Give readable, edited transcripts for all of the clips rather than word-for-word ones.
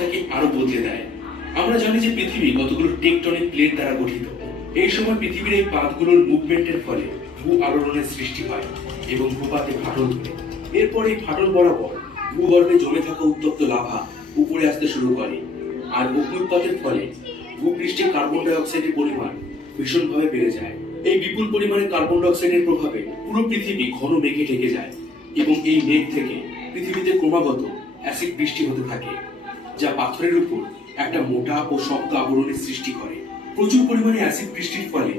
ব্যবস্থাকে আরো বদলে দেয়। আমরা জানি যে পৃথিবী কতগুলো টেকটনিক প্লেট দ্বারা গঠিত। এই সময় পৃথিবীর এই পাতগুলোর মুভমেন্টের ফলে ভূ আলোড়নের সৃষ্টি হয় এবং ভূপাতে ফাটল ধরে। এরপর এই ফাটল বরাবর ভূগর্ভে জমে থাকা উত্তপ্ত লাভা উপরে আসতে শুরু করে, আর অগ্নুৎপাতের ফলে ভূপৃষ্ঠে কার্বন ডাই অক্সাইডের পরিমাণ ভীষণভাবে বেড়ে যায়। এই বিপুল পরিমাণে কার্বন ডাই অক্সাইডের প্রভাবে পুরো পৃথিবী ঘন মেঘে ঢেকে যায় এবং এই মেঘ থেকে পৃথিবীতে ক্রমাগত অ্যাসিড বৃষ্টি হতে থাকে, যা পাথরের উপর একটা মোটা ও শক্ত আবরণের সৃষ্টি করে। প্রচুর পরিমাণে অ্যাসিড বৃষ্টির ফলে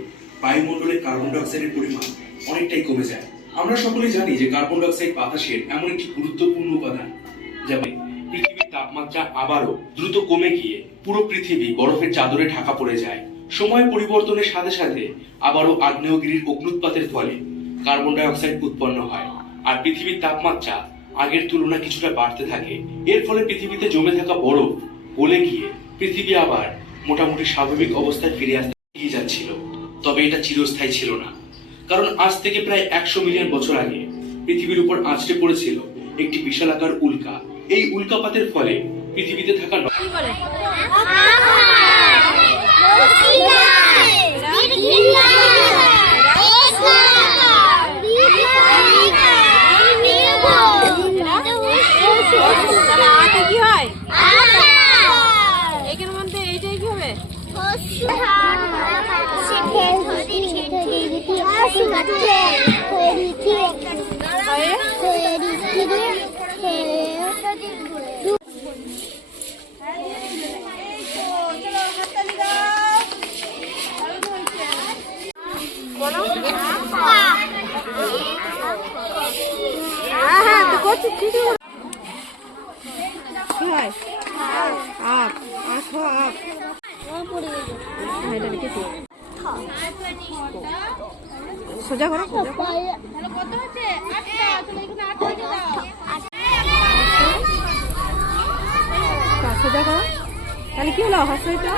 বায়ুমণ্ডলে কার্বন ডাই অক্সাইডের পরিমাণ অনেকটাই কমে যায়। আমরা সকলে জানি যে কার্বন ডাই অক্সাইড বাতাসের এমন একটি গুরুত্বপূর্ণ উপাদান, যাতে পৃথিবীর তাপমাত্রা আবারও দ্রুত কমে গিয়ে পুরো পৃথিবী বরফের চাদরে ঢাকা পড়ে যায়। সময় পরিবর্তনের সাথে সাথে আবারও আগ্নেয়গিরির অগ্নুৎপাতের ফলে কার্বন ডাই অক্সাইড উৎপন্ন হয়, আর পৃথিবীর তাপমাত্রা আগের তুলনায় কিছুটা বাড়তে থাকে। এর ফলে পৃথিবীতে জমে থাকা বরফ গলে গিয়ে পৃথিবী আবার মোটামুটি স্বাভাবিক অবস্থায় ফিরে আসতে এগিয়ে যাচ্ছিল। তবে এটা চিরস্থায়ী ছিল না, কারণ আজ থেকে প্রায় 100 মিলিয়ন বছর আগে পৃথিবীর উপর আছড়ে পড়েছিল একটি বিশালাকার উল্কা। এই উল্কাপাতের ফলে পৃথিবীতে থাকা সোজা করো, সোজা করো। তাহলে কি হলো? হস্যটা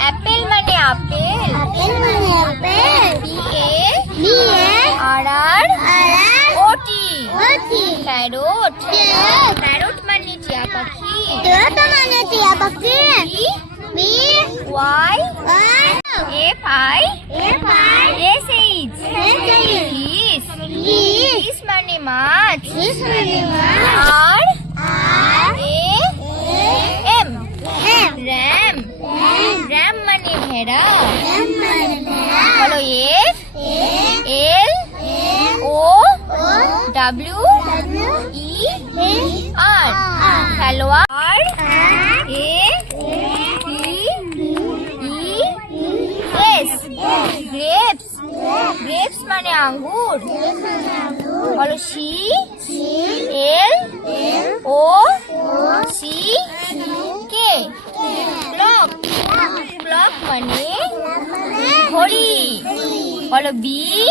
অ্যাপেল মানে আপেল, প্যারট মানে টিয়া পাখি, ফিশ মানে মাছ, আর র্যাম মানে ভেড়া। বলো FLOWER, খেলোয়াড়। গ্রেপস মানে আঙ্গুর। বলো CLOCK, ক্লক মানে ঘড়ি। বলো BEE,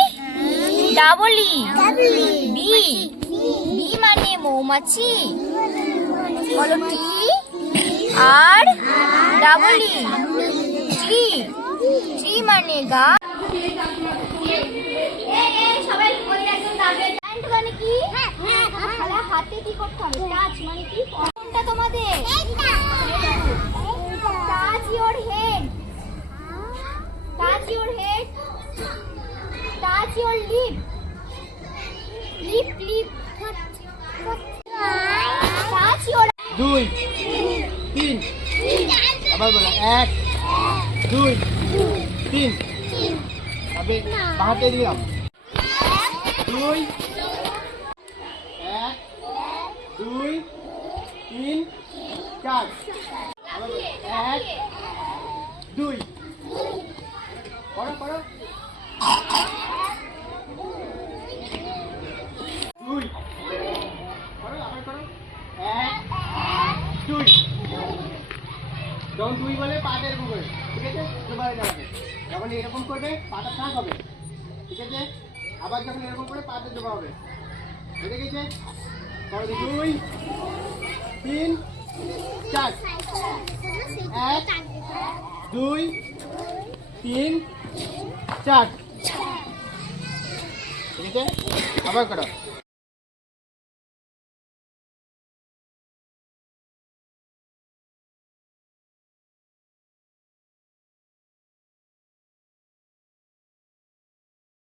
বি মানে মৌমাছি। বলো TREE মানে গাছ। হাতে কি করতে হবে? টাচ মানে কি? কোনটা তোমাদের? Touch your head, touch your lip, touch your. 2 3 আবার বলো 1 2 3 আবে বাহাতে দিলাম 2 1 2 3 4 1 2 করো 2 করো আবার করো 1 2 যখন 2 বলে পাটা এরকম করে, ঠিক আছে? দুবারে যাবে, যখন এরকম করবে পাটা টাক হবে, ঠিক আছে? আবার যখন এরকম করে পাতে জমা হবে, বুঝে গেছে? 2 3 4 1 2 3 4 ঠিক আছে আবার করো